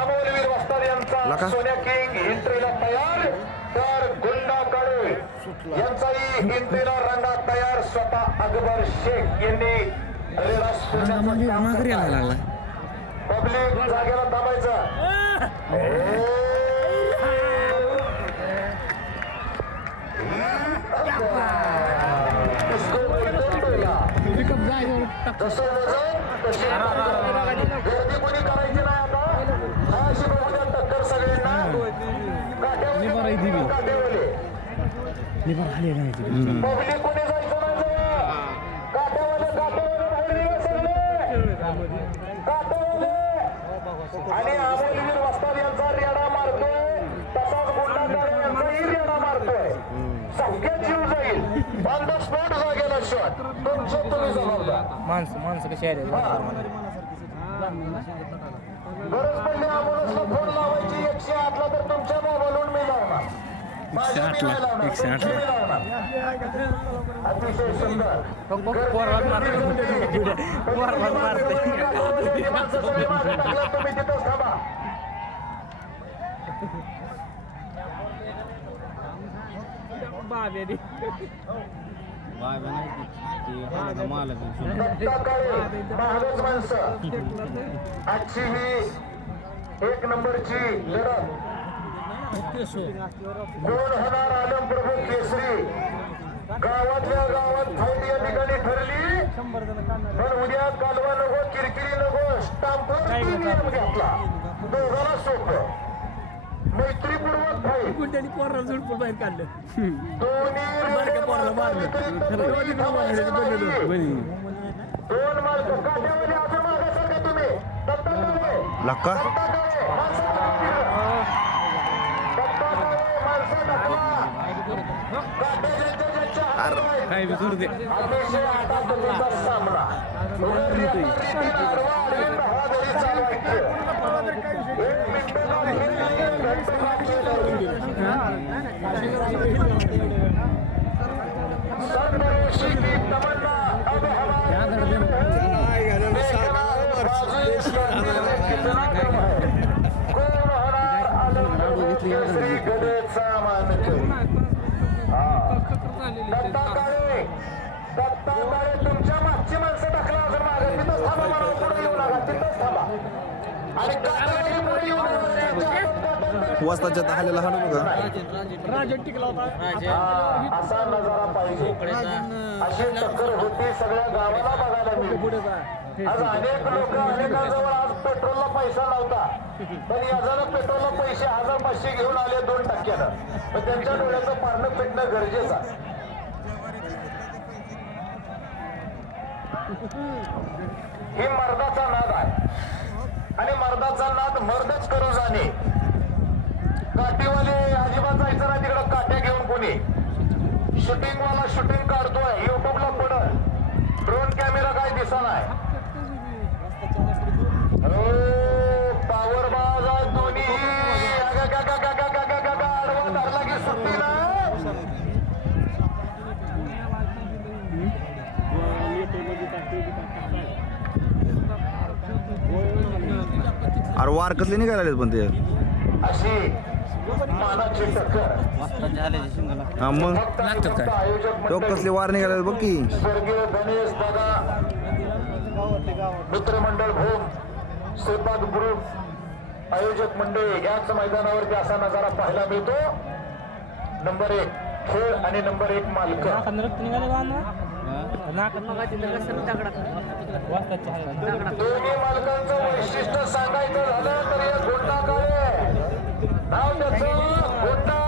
अमोलवीर वस्ताद यांचा सोन्या किंग एंट्रीला तयार, तर गुंडा काळे यांचाही एंट्रीला रंगात तयार. स्वतः अकबर शेख यांनी पब्लिक जागेला थांबायचं. जसं तशी गर्दी कोणी करायची नाही. आता अशी बघूया टक्कर सगळ्यांना. पब्लिक कोणी जायचं नाही. काट्यावाले बाहेर सगळे काट्यावाले. आणि अमोलवीर वस्ताद यांचा रेडा मारतोय, तसाच गुंडाकाळे यांचाही रेडा मारतोय. सगळ्यात जीव जाईल. ऑन द स्पॉट जागेला शॉट तुमचे तुम्ही जबाबदार. माणसं कशी आहे गरज पडली अमोलसला फोन लावायची 108 ला, तर तुमच्या मोबाईलवरून मी लावणार. 108 अतिशय सुंदर. तुम्ही तिथंच थांबा. महागच माणसं. आजची ही 1 नंबरची लढत कोण होणार आलम प्रभू केसरी. गावातल्या गावात फाईट या ठिकाणी ठरली, पण उद्या कालवा नको, किरकिरी नको. स्टाम्पर आपला दोघाला सोपं मैत्रीपूर्वक फाईट. बाहेर काढलं दोन मार्क काट्यामध्ये असं मागासारखा तुम्ही लक्का काय विचारू दे. अतिशय आटातटीचा सामना. तमन्ना अब दत्ताकाळे तुमच्या मागची माणसं टाकला अजून मागे. तिथंच थांबा, मला पुढे येऊ नका. तिथंच थांबा. आणि वस्ताच्या दहालेला हाणू बघा. असा नजारा पाहिजे. अशी टक्कर होती सगळ्या गावाला बघायला मिळते. आज अनेक लोक अनेकांजवळ आज पेट्रोलला पैसा नव्हता, पण याच्यानं पेट्रोलला पैसे 1500 घेऊन आले 2%. पण त्यांच्या डोळ्याचं पारणं पेटणं गरजेचं आहे. ही मर्दाचा नाद आहे, आणि मर्दाचा नाद मर्दच करू जाणे. काठीवाले अजिबात जायचं नाही तिकडं. काट्या घेऊन कोणी शूटिंगवाला शूटिंग काढतोय, युट्यूबला पडल. ड्रोन कॅमेरा काय दिसा नाही. पॉवर बाज दोन्ही आडवा धरला की सुट्टी ना. अरे वार कसले निघाले पण ते अशी मानाची टक्कर. हा मग तो कसले वार निघाले बघ की. स्वर्गीय गणेश दादा मित्रमंडळ भूम श्रीपाद ग्रुप आयोजक मंडळी याच मैदानावरती असा नजारा पाहायला मिळतो. नंबर 1 खेळ आणि नंबर 1 मालक. दोन्ही मालकांचं वैशिष्ट्य सांगायचं झालं तर एक गुंडाकाळे नाव त्याचं गुंडा,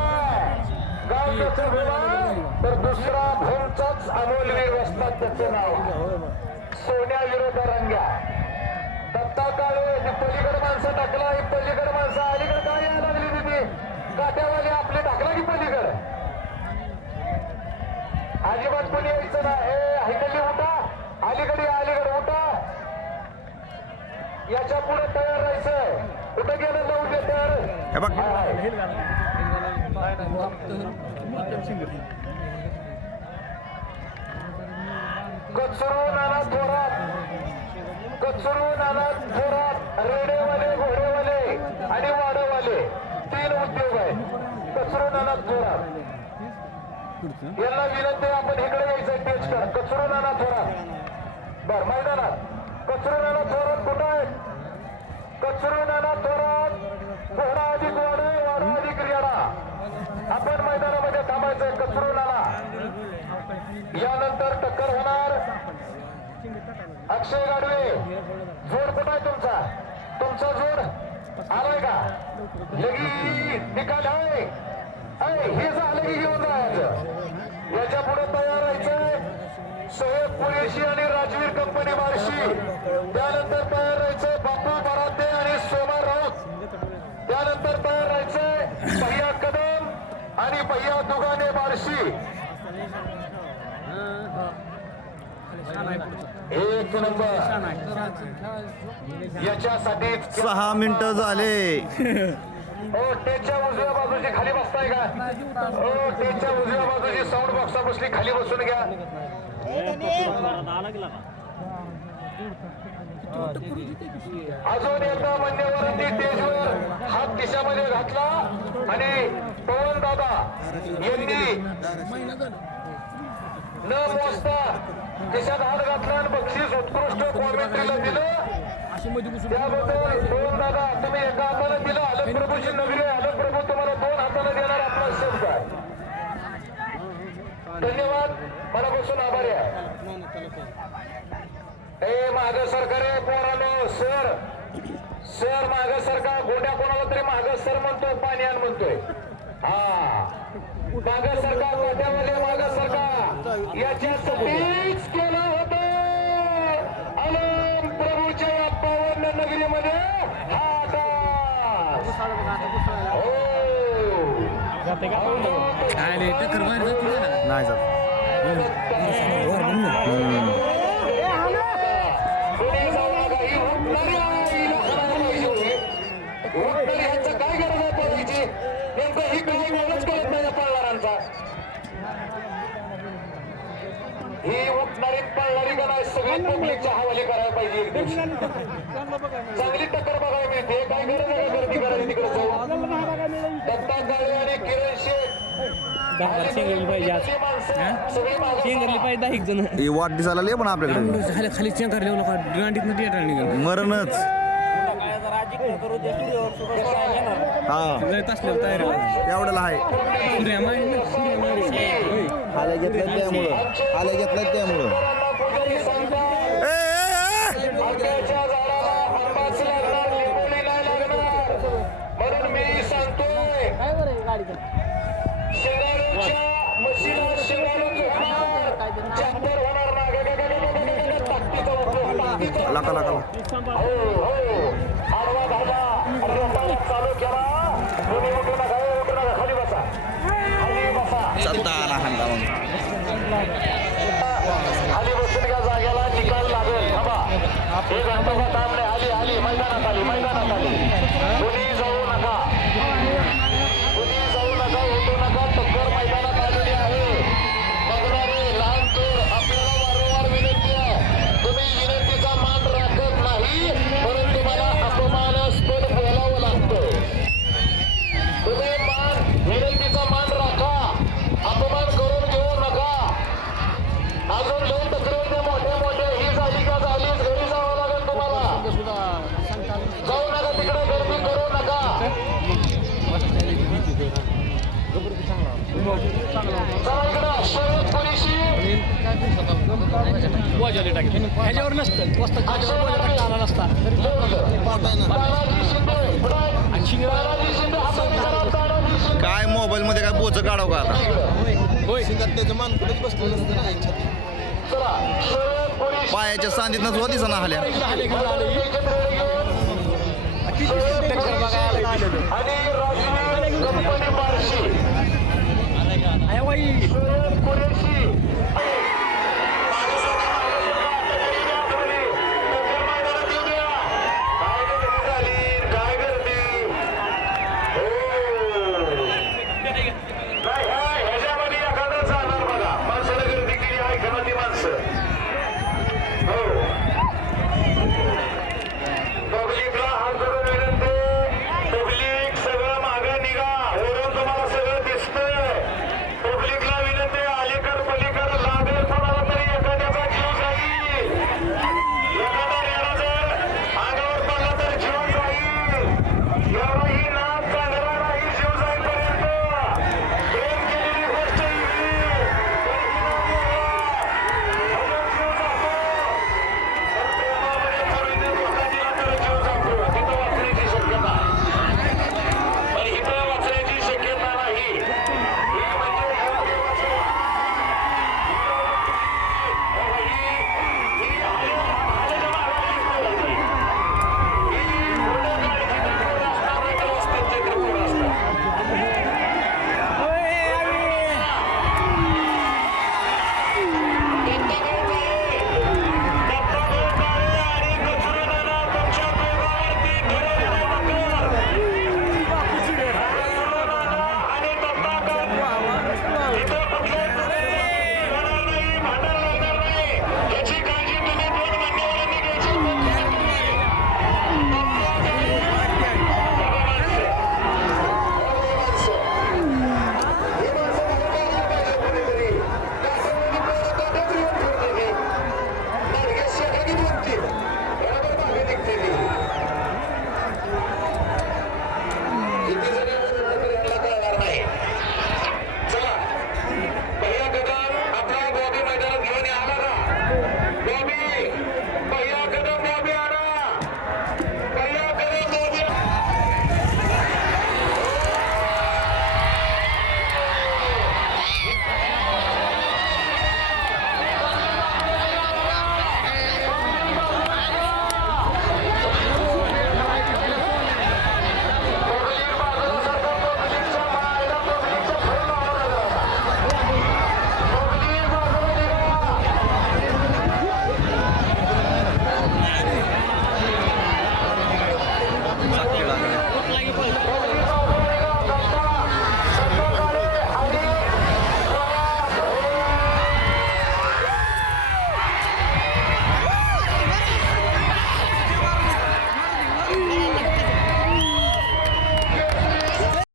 गाव त्याचं विमान, तर दुसरा भूमचाच अमोलवीर वस्ताद त्याचं नाव. सोन्या विरोध रंग्या. दत्ताकाळे पलीकडे माणसं टाकला, पलीकडे माणसं अलीकडे काय यायला लागली तिथे. काट्यावाली आपले टाकला की पलीकडे अजिबात कोणी यायचं नाही. ऐकली उठा, अलीकडे अलीकडे उठा. याच्या पुढे तयार राहायचंय. कुठं गेलं जाऊ दे तर. कचरू नाना थोरात, कचरू नाना थोरात, रेडेवाले घोडेवाले नवीन उद्योग आहे कचरो नाना थोरात यांना विनंती आहे, आपण इकडे यायचं टेच कर कचरो नाना थोरात बर मैदानात कचरो नाना थोरात कुठं आहेत कचरो नाना थोरात पोहरा अधिक वाडे वाडा अधिक रियाडा आपण मैदानामध्ये थांबायचंय कचरो नाना यानंतर टक्कर होणार अक्षय गाडवे जोड कुठं आहे तुमचा जोड आलाय का लगी निकाल आहे हे झालं की घेऊन जायचं याच्या पुढे तयार राहायचंय सोहेब कुरेशी आणि राजवीर कंपनी बार्शी त्यानंतर तयार राहायचंय बापू बराते आणि सोमा राऊत त्यानंतर तयार राहायचंय भैया कदम आणि भैया दुगाने बार्शी एक नंबर याच्यासाठी 6 मिनिटं झाले टेच्या उजव्या बाजूची खाली बसताय का टेच्या उजव्या बाजूची साऊंड बॉक्स बसली खाली बसून घ्या अजून एकदा मान्यवरांनी स्टेजवर हात खिशामध्ये घातला आणि पवन दादा यांनी न मोजता खिशात हात घातला आणि बक्षीस उत्कृष्ट कॉमेंट्रीला दिलं त्याबद्दल पवन दादा तुम्ही एका हाताने दिलं अलगप्रभूची नगरी अलगप्रभू तुम्हाला 2 हाताने देणार आपला शब्द आहे धन्यवाद मनापासून आभारी आहे ए माग सरकार पोरानो सर माग सरकार गोट्या कोणाला तरी माग सर म्हणतो पाण्यान म्हणतोय हा माग सरकार गोट्यामध्ये माग सरकार याच्यासाठीच केलं होतं अलम प्रभूच्या पावन नगरीमध्ये हा डास. नाही जात कोणी जाऊ नका ही उठणारी आईला हाणायला पाहिजे होती. उठणारी ह्यांचं काय गरज आहे पळायची नेमकं ही काय गरज कळत नाही पळणाऱ्यांचा ही उठणारी पळणारी का नाही सगळी पब्लिकच्या हवाली करायला पाहिजे एक दिवशी चांगली टक्कर बघायला मिळते काय गरज आहे का गर्दी करायची तिकडे जाऊ दत्ता काळे आणि किरण शेठ सगळी मागं ही वाट दिसायला लय पण आपल्याकडे खाली चेंकार लिहू नका गांडीत निघाल मरणच हा एवढ्याला आहे हाल्या घेतलं त्यामुळं आंब्याच्या झाडाला आंबाच लागणार लिंबोली नाही लागणार म्हणून मी सांगतोय शेंगारूच्या म्हशीला शेंगारूच होणार चांबर होणार ना ताकदीचा उपयोग लाका हो आडवा धागा रस्ता चालू केला कोणी उठू नका खाली बसा खाली बसून घ्या जागेला निकाल लागेल थांबा हे घंटा थांबणे आली मैदानात आली कोणी जाऊ नका उठू नका टक्कर मैदानात आलेली आहे बघणारे लहान चोर आपल्याला वारंवार विनंती आहे तुम्ही विनंतीचा मान राखत नाही म्हणून तुम्हाला अपमानास्पद बोलावं लागतं तुम्ही विनंतीचा मान राखा अपमान करून घेऊ नका अजून लई तक्रार मोठ्या ही झाली का झालीच घरी जावं लागेल तुम्हाला जाऊ नका तिकडे गर्दी करू नका चला इकडं शरद पोलिसी ह्याच्यावर नसतं तानाजी शिंदे हातात करा तानाजी शिंदे काय मोबाईल मध्ये काय बोच काढाव का आता चला शरद पोलिसी पायाच्या सांधीतनच होती सणा हाल्या आणि राजवीर कंपनी बार्शी